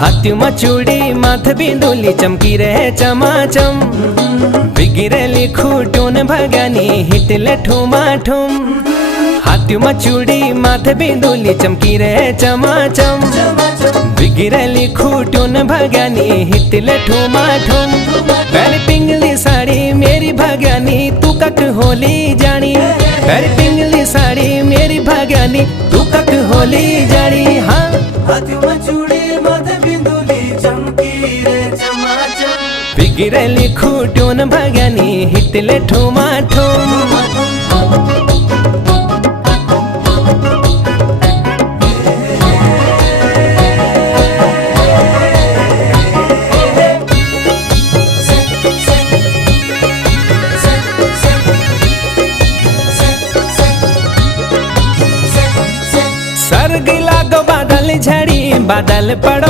हाथी में चूड़ी माथ बिंदुली चमकी रहे चमाचम। बिगिरेली खूटून भगानी हिटले ठुमा ठुम। हाथी में चूड़ी माथ बिंदुली चमकी रहे चमाचम। बिगिरेली खूटून भगानी हिटले ठुमा ठुम। पहली पिंगली साड़ी मेरी भगानी तू कक होली जानी। पहली पिंगली साड़ी मेरी भगानी तू कक होली जानी। हाँ हाथी में चूड़ी माथ बिंदुली चमकी रे चमाचम। बिगिरेली खूटून भगानी हिटले ठुमा ठुम। सर्ग लागो बादल झड़ी बादल पड़ो